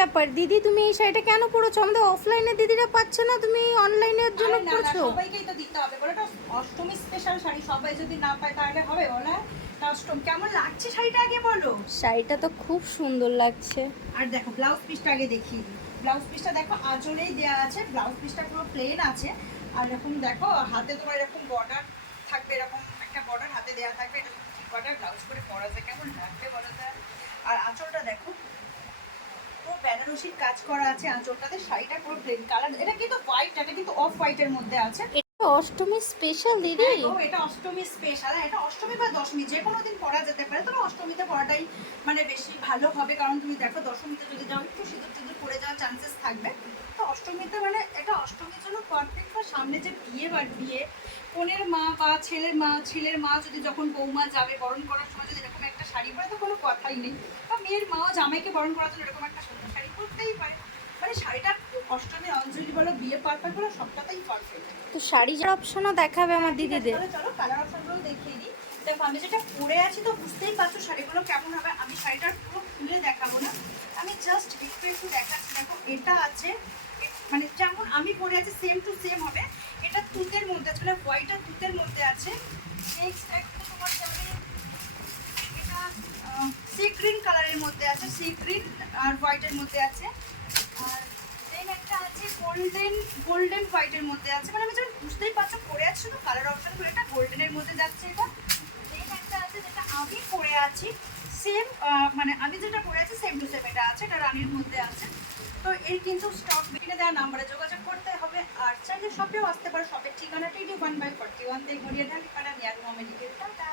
ব্যাপার দিদি, তুমি এই শাড়িটা কেন পরেছো? আমাদের অফলাইনে দিদিরা পাচ্ছে না, তুমি অনলাইনের জন্য আরে না না, পরেছো? সবাইকেই তো দিতে হবে বলো, এটা অষ্টমী স্পেশাল শাড়ি, সবাই যদি না পায় তাহলে হবে বলো? অষ্টম কেমন লাগছে শাড়িটা আগে বলো। শাড়িটা তো খুব সুন্দর লাগছে। আর দেখো ব্লাউজ পিসটা আগে দেখিয়ে দিই। ব্লাউজ পিসটা দেখো আঁচলেই দেওয়া আছে, ব্লাউজ পিসটা পুরো প্লেন আছে। আর এরকম দেখো হাতে তোমার এরকম বর্ডার থাকবে, এরকম একটা বর্ডার হাতে দেওয়া থাকবে, এরকম বর্ডার ব্লাউজ করে পরা যায়, কেমন লাগবে বলো তো। আর আঁচলটা দেখো পুরো বেনারসির কাজ করা আছে আঁচলটাতে, শাড়িটা পুরো প্লেন কালার, এটা কিন্তু হোয়াইট, এটা কিন্তু অফ হোয়াইটের মধ্যে আছে। এটা অষ্টমী স্পেশাল দিদি। হ্যাঁ গো, এটা অষ্টমী স্পেশাল, এটা অষ্টমী বা দশমী যে কোনো দিন পরা যেতে পারে, তবে অষ্টমীতে পরাটাই মানে বেশি ভালো হবে, কারণ তুমি দেখো দশমীতে যদি যাও একটু সিঁদুর টিঁদুর পরে যাওয়ার চান্সেস থাকবে। তো অষ্টমীতে মানে এটা অষ্টমীর জন্য পারফেক্ট। বা সামনে যে বিয়ে বা বিয়ে, কনের মা বা ছেলের মা যদি যখন বৌমা যাবে বরণ করার সময় যদি এরকম একটা শাড়ি পরে, তো কোনো কথাই নেই। বা মেয়ের মাও জামাইকে বরণ করার জন্য এরকম একটা সুন্দর শাড়ি পরতেই পারে। মানে শাড়িটা অষ্টমী অঞ্জলি বলো, বিয়ে পারফেক্ট বলো, সবটাতেই পারফেক্ট। তো শাড়ির অপশনও দেখাবে আমার দিদিদের। তাহলে চলো কালার অপশনগুলো দেখিয়ে দিই। দেখো আমি যেটা পরে আছি তো বুঝতেই পারছো শাড়িগুলো কেমন হবে। আমি শাড়িটার পুরো খুলে দেখাবো না, আমি জাস্ট একটু একটু দেখাচ্ছি। দেখো এটা আছে, মানে যেমন আমি পরে আছি সেম টু সেম হবে। এটা তুতের মধ্যে আছে, মানে হোয়াইট আর তুতের মধ্যে আছে। নেক্সট একটা তোমার যাবে, এটা সি গ্রিন কালারের মধ্যে আছে, সি গ্রিন আর হোয়াইটের মধ্যে আছে। আর দেন একটা আছে গোল্ডেন হোয়াইটের মধ্যে আছে, মানে আমি যখন বুঝতেই পারছো পরে আছি শুধু কালার অপশনগুলো, এটা গোল্ডেনের মধ্যে যাচ্ছে এটা। দেন একটা আছে যেটা আমি পরে আছি সেম, মানে আমি যেটা পরে আছি সেম টু সেম এটা আছে, এটা রানীর মধ্যে আছে। তো এর কিন্তু স্টক বিকিনে দেওয়া নাম্বারে যোগাযোগ করতে হবে। আর চাইলে শপেও আসতে পারো, শপের ঠিকানাটা 81/41 দিয়ে গড়িয়ে ঢালিপাড়া নিয়ার মেডিকেল। টাটা।